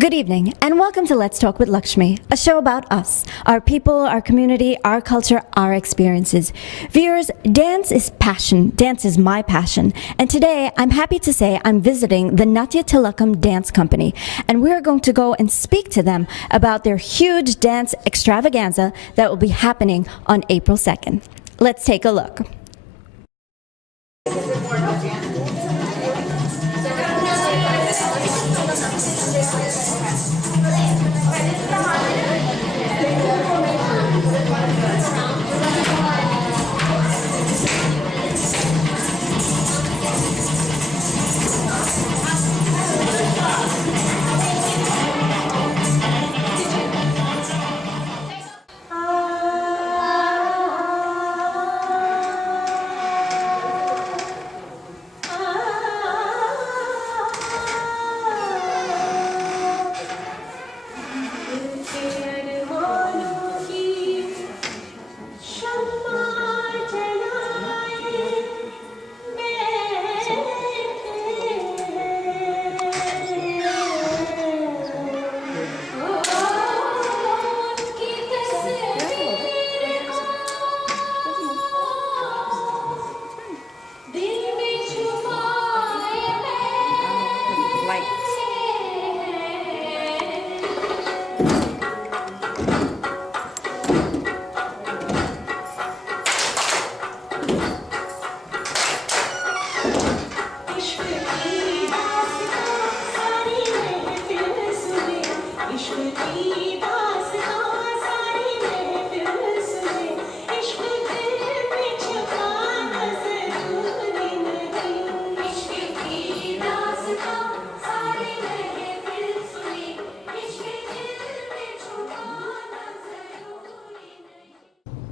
Good evening, and welcome to Let's Talk with Lakshmee, a show about us, our people, our community, our culture, our experiences. Viewers, dance is passion. Dance is my passion. And today, I'm happy to say I'm visiting the Natya Tilakam Dance Company, and we're going to go and speak to them about their huge dance extravaganza that will be happening on April 2nd. Let's take a look.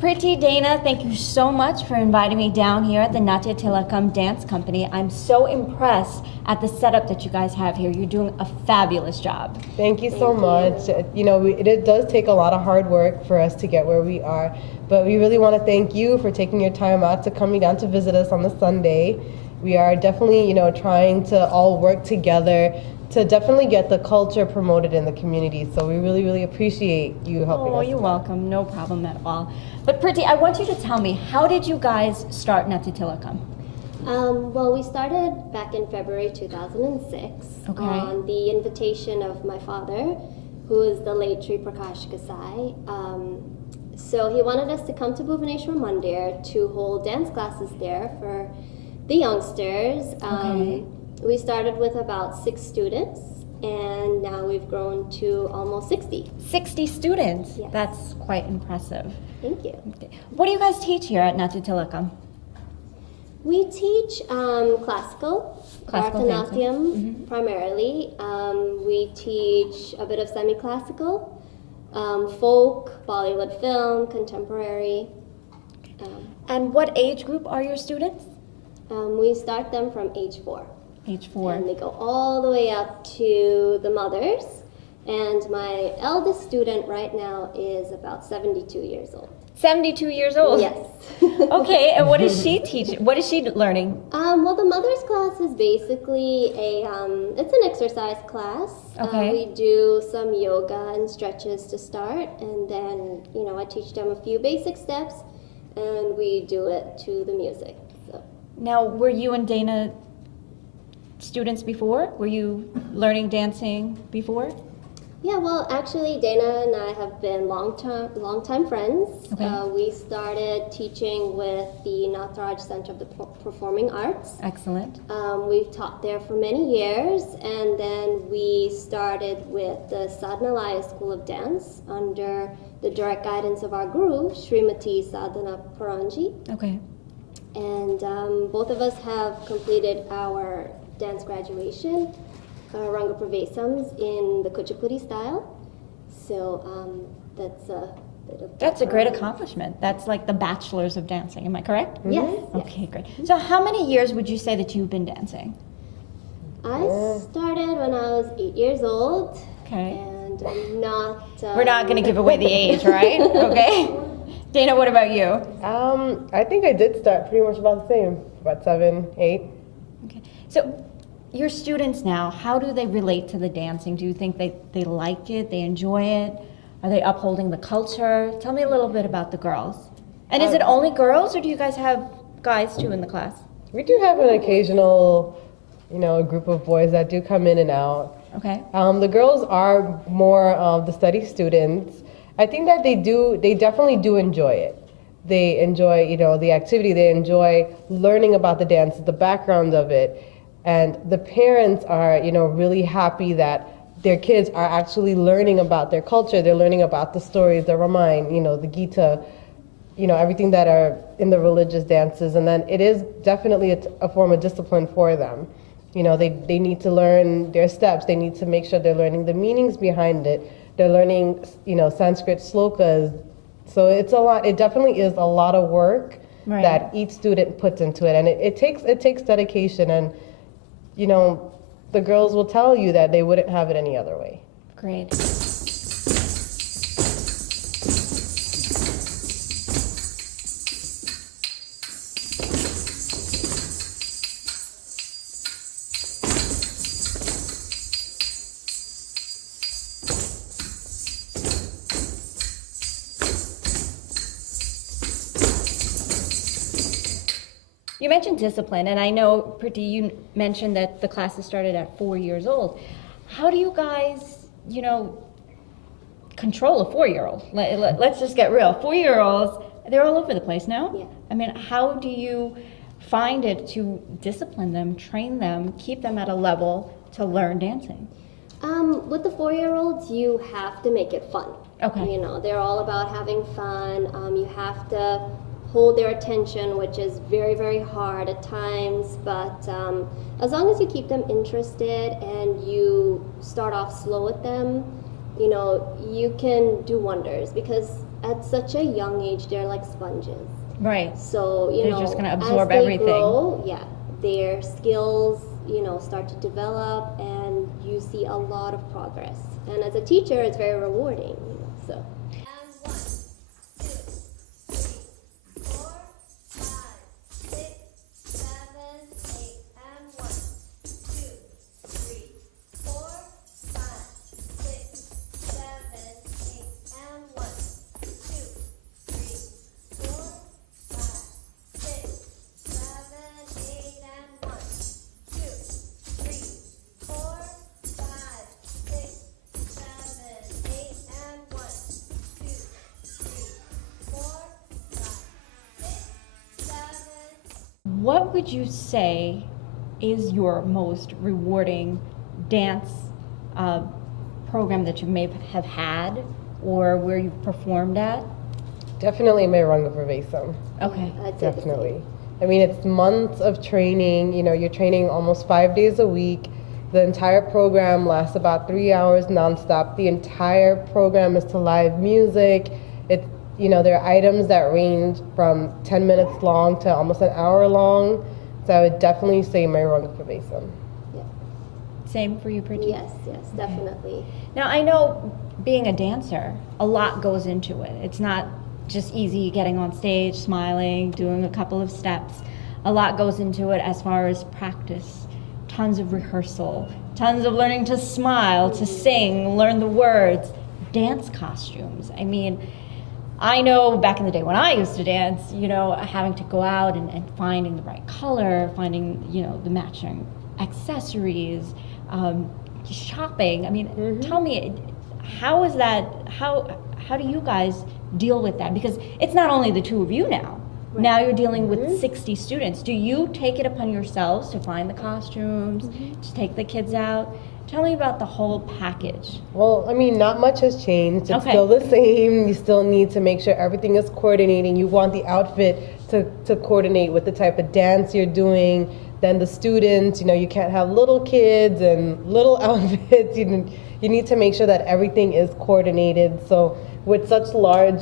Pretty Dana, thank you so much for inviting me down here at the Natya Tilakam Dance Company. I'm so impressed at the setup that you guys have here. You're doing a fabulous job. Thank you so much. You know, it does take a lot of hard work for us to get where we are, but we really want to thank you for taking your time out to coming down to visit us on the Sunday. We are definitely, you know, trying to all work together to definitely get the culture promoted in the community. So we really, really appreciate you helping us. Oh, you're welcome. No problem at all. But Priti, I want you to tell me, how did you guys start Natya Tilakam? Well, we started back in February 2006 on the invitation of my father, who is the late Sri Prakash Gosain. So he wanted us to come to Bhubaneswar Mandir to hold dance classes there for the youngsters. We started with about 6 students, and now we've grown to almost 60. 60 students? Yes. That's quite impressive. Thank you. Okay. What do you guys teach here at Natya Tilakam? We teach classical Bharatanatyam primarily. We teach a bit of semi-classical, folk, Bollywood film, contemporary. And what age group are your students? We start them from age 4. Age 4. And they go all the way up to the mothers. And my eldest student right now is about 72 years old. 72 years old? Yes. Okay, and what is she teaching? What is she learning? Well, the mother's class is basically it's an exercise class. Okay. We do some yoga and stretches to start, and then, you know, I teach them a few basic steps, and we do it to the music. So. Now, were you and Dana students before? Were you learning dancing before? Yeah, well, actually, Dana and I have been long-time friends. Okay. We started teaching with the Nataraj Center of the Performing Arts. Excellent. We've taught there for many years, and then we started with the Sadhanalaya School of Dance under the direct guidance of our guru, Srimati Sadhana Paranji. Okay. And both of us have completed our dance graduation, Ranga Pravesams, in the Kuchipudi style. So that's a bit of That's a great accomplishment. That's like the bachelor's of dancing, am I correct? Yes. Okay, great. So how many years would you say that you've been dancing? I started when I was 8 years old. Okay. And I'm not... We're not going to give away the age, right? Okay. Dana, what about you? I think I did start pretty much about the same, about 7, 8. Okay. So your students now, how do they relate to the dancing? Do you think they like it, they enjoy it? Are they upholding the culture? Tell me a little bit about the girls. And is it only girls, or do you guys have guys too in the class? We do have an occasional, group of boys that do come in and out. Okay. The girls are more of the study students. I think that they definitely do enjoy it. They enjoy, the activity. They enjoy learning about the dance, the background of it. And the parents are, really happy that their kids are actually learning about their culture. They're learning about the stories, the Ramayana, the Gita, everything that are in the religious dances. And then it is definitely a form of discipline for them. They need to learn their steps. They need to make sure they're learning the meanings behind it. They're learning, Sanskrit slokas. So it's a lot. It definitely is a lot of work that each student puts into it. And it takes dedication. And, the girls will tell you that they wouldn't have it any other way. Great. You mentioned discipline, and I know, Priti, you mentioned that the classes started at 4 years old. How do you guys, control a 4-year-old? Let's just get real. 4-year-olds, they're all over the place now. Yeah. I mean, how do you find it to discipline them, train them, keep them at a level to learn dancing? With the 4-year-olds, you have to make it fun. Okay. They're all about having fun. You have to hold their attention, which is very, very hard at times, but as long as you keep them interested and you start off slow with them, you can do wonders, because at such a young age, they're like sponges. Right. So, They're just gonna absorb as they everything. grow, their skills, start to develop, and you see a lot of progress. And as a teacher, it's very rewarding, so. What would you say is your most rewarding dance program that you may have had, or where you've performed at? Definitely Mayranga Pravesam. Okay. Definitely. I mean, it's months of training. You're training almost 5 days a week. The entire program lasts about 3 hours nonstop. The entire program is to live music. It's, there are items that range from 10 minutes long to almost an hour long. So I would definitely say Mayranga Pravesam. Yeah. Same for you, Priti? Yes, definitely. Now, I know being a dancer, a lot goes into it. It's not just easy getting on stage, smiling, doing a couple of steps. A lot goes into it as far as practice, tons of rehearsal, tons of learning to smile, to sing, learn the words, dance costumes. I mean, I know back in the day when I used to dance, having to go out and finding the right color, finding, the matching accessories, shopping. I mean, tell me, how is that, how do you guys deal with that? Because it's not only the two of you now. Right. Now you're dealing with 60 students. Do you take it upon yourselves to find the costumes, to take the kids out? Tell me about the whole package. Well, I mean, not much has changed. It's still the same. You still need to make sure everything is coordinating. You want the outfit to coordinate with the type of dance you're doing. Then the students, you can't have little kids and little outfits. You need to make sure that everything is coordinated. So with such large,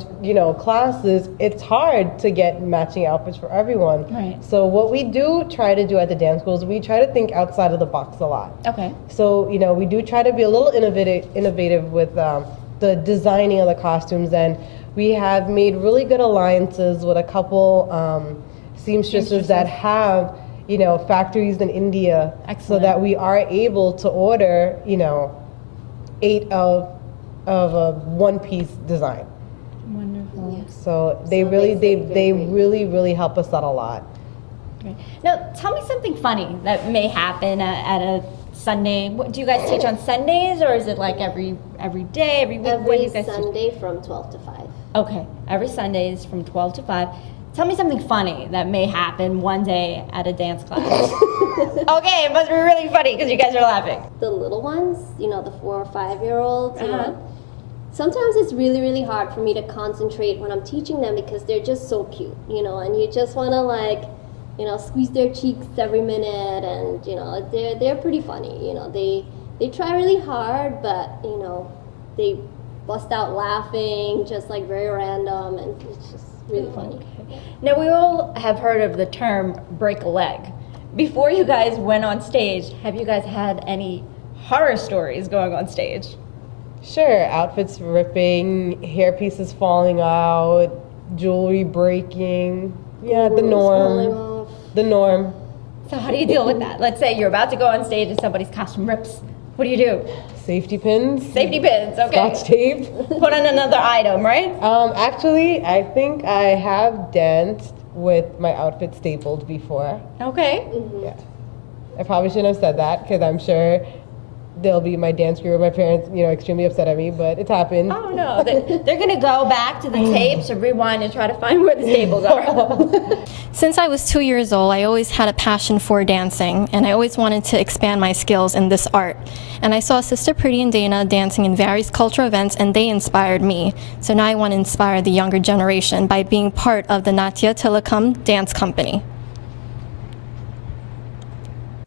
classes, it's hard to get matching outfits for everyone. Right. So what we do try to do at the dance schools, we try to think outside of the box a lot. Okay. So, we do try to be a little innovative with the designing of the costumes, and we have made really good alliances with a couple seamstresses that have, factories in India. Excellent. So that we are able to order, 8 of a one-piece design. Wonderful. So they So really, makes it they very- really help us out a lot. Great. Now, tell me something funny that may happen at a Sunday. Do you guys teach on Sundays, or is it like every day, every week? When do Every you guys teach? Sunday from 12 to 5. Okay, every Sundays from 12 to 5. Tell me something funny that may happen one day at a dance class. Okay, it must be really funny because you guys are laughing. The little ones, the 4 or 5-year-olds, Uh-huh. Sometimes it's really hard for me to concentrate when I'm teaching them because they're just so cute, and you just want to squeeze their cheeks every minute, and they're pretty funny. They try really hard, but they bust out laughing just like very random, and it's just really funny. Now, we all have heard of the term break a leg. Before you guys went on stage, have you guys had any horror stories going on stage? Sure, outfits ripping, hair pieces falling out, jewelry breaking. Yeah, the Falling norm. off. The norm. So how do you deal with that? Let's say you're about to go on stage and somebody's costume rips. What do you do? Safety pins. Safety pins, okay. Scotch tape. Put on another item, right? Actually, I think I have danced with my outfit stapled before. Okay. Yeah. I probably shouldn't have said that because I'm sure they'll be my dance crew or my parents, extremely upset at me, but it's happened. Oh no, they're gonna go back to the tapes or rewind and try to find where the staples are. Since I was 2 years old, I always had a passion for dancing, and I always wanted to expand my skills in this art. And I saw Sister Priya and Dana dancing in various cultural events, and they inspired me. So now I want to inspire the younger generation by being part of the Natya Tilakam Dance Company.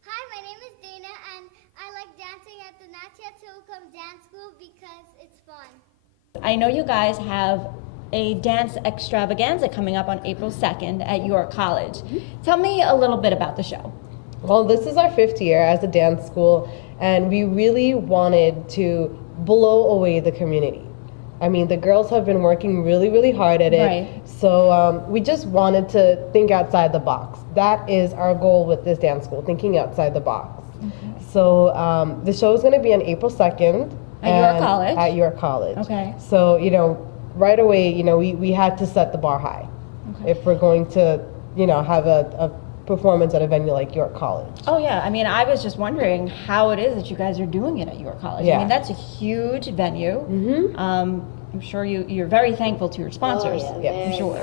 Hi, my name is Dana, and I like dancing at the Natya Tilakam Dance School because it's fun. I know you guys have a dance extravaganza coming up on April 2nd at your college. Tell me a little bit about the show. Well, this is our 5th year as a dance school, and we really wanted to blow away the community. I mean, the girls have been working really hard at it. Right. So we just wanted to think outside the box. That is our goal with this dance school, thinking outside the box. So the show is going to be on April 2nd. At your and college? At your college. Okay. So, right away, we had to set the bar high if we're going to, have a performance at a venue like York College. Oh yeah, I mean, I was just wondering how it is that you guys are doing it at your college. I Yeah. mean, that's a huge venue. I'm sure you're very thankful to your sponsors. Oh, yeah, I'm very. sure.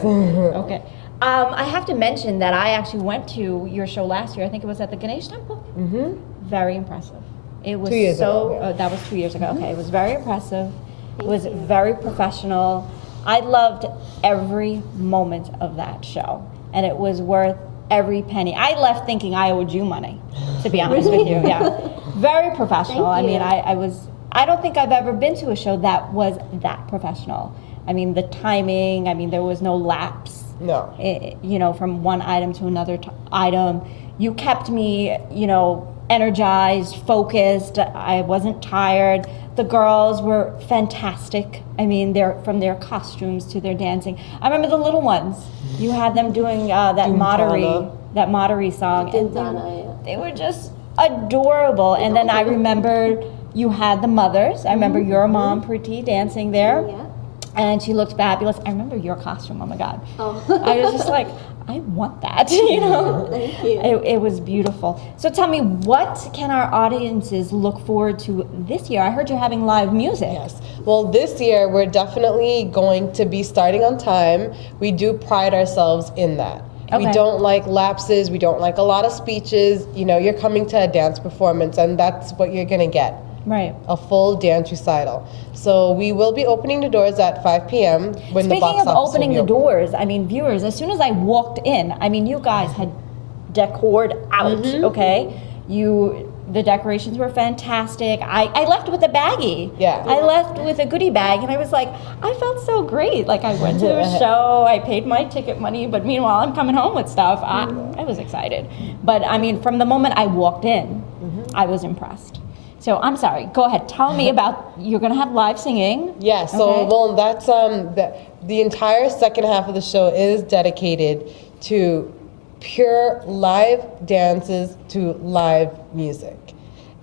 Okay. I have to mention that I actually went to your show last year. I think it was at the Ganesh Temple. Very impressive. It was 2 years so. ago, yeah. That was 2 years ago. Okay, it was very impressive. It was very professional. I loved every moment of that show, and it was worth every penny. I left thinking I owed you money, to be honest with you. Yeah, very professional. Thank I mean, you. I don't think I've ever been to a show that was that professional. I mean, the timing. I mean, there was no lapse. No. From one item to another item. You kept me, energized, focused. I wasn't tired. The girls were fantastic. I mean, from their costumes to their dancing. I remember the little ones. You had them doing that Madhuri song. And they were just adorable. And then I remembered you had the mothers. I remember your mom, Priti, dancing there. Yeah. And she looked fabulous. I remember your costume. Oh my God. Oh. I was just like, I want that. Thank you. It was beautiful. So tell me, what can our audiences look forward to this year? I heard you're having live music. Yes. Well, this year we're definitely going to be starting on time. We do pride ourselves in that. Okay. We don't like lapses. We don't like a lot of speeches. You're coming to a dance performance, and that's what you're going to get. Right. A full dance recital. So we will be opening the doors at 5 p.m. when the Speaking box of office will opening be the open. doors, I mean, viewers, as soon as I walked in, I mean, you guys had decored out, okay? The decorations were fantastic. I left with a baggie. Yeah. I left with a goodie bag, and I was like, I felt so great. Like, I went to a show, I paid my ticket money, but meanwhile, I'm coming home with stuff. I was excited. But, I mean, from the moment I walked in, I was impressed. So I'm sorry. Go ahead. Tell me about. You're gonna have live singing. Yeah. So Okay. well, that's the entire second half of the show is dedicated to pure live dances to live music.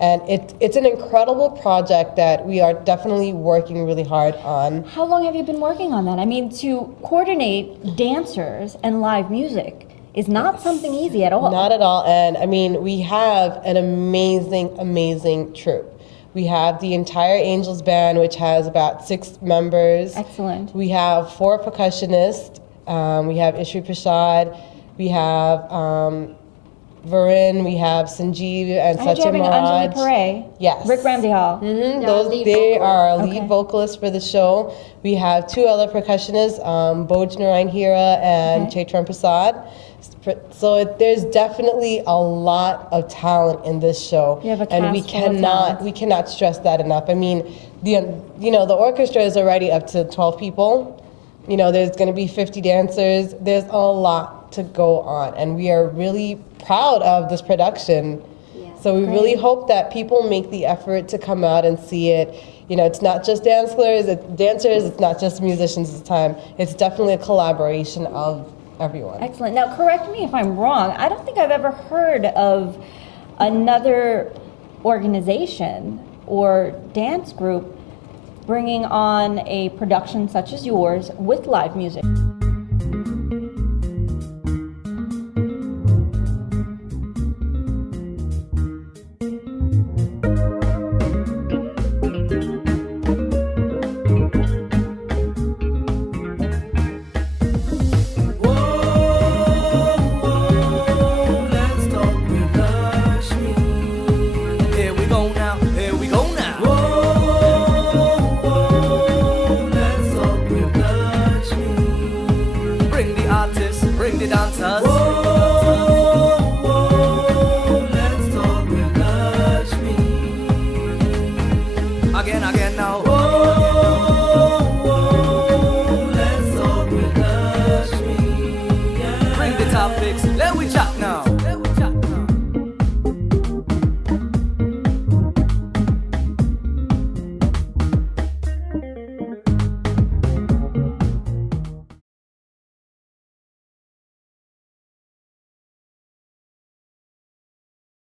And it's an incredible project that we are definitely working really hard on. How long have you been working on that? I mean, to coordinate dancers and live music is not something easy at all. Not at all. And I mean, we have an amazing troupe. We have the entire Angels Band, which has about 6 members. Excellent. We have 4 percussionists. We have Ishri Prasad. We have Varun. We have Sanjeev and Satya Maraj. Anjali Paray. Yes. Rick Ramsey Hall. Mm-hmm. Yeah, lead They vocalist. are our lead Okay. vocalists for the show. We have 2 other percussionists, Boj Narayan Hira and Chaitran Prasad. So there's definitely a lot of talent in this show, You have a and we cast full of talent. cannot stress that enough. I mean, the orchestra is already up to 12 people. You know, there's going to be 50 dancers. There's a lot to go on, and we are really proud of this production. Yeah. So we really hope that people make the effort to come out and see it. You know, it's not just dancers, it's not just musicians this time. It's definitely a collaboration of everyone. Excellent. Now, correct me if I'm wrong. I don't think I've ever heard of another organization or dance group bringing on a production such as yours with live music. Let's talk with Lakshmee. Here we go now. Let's talk with Lakshmee. Bring the artists, bring the dancers. Let's talk with Lakshmee. Again now.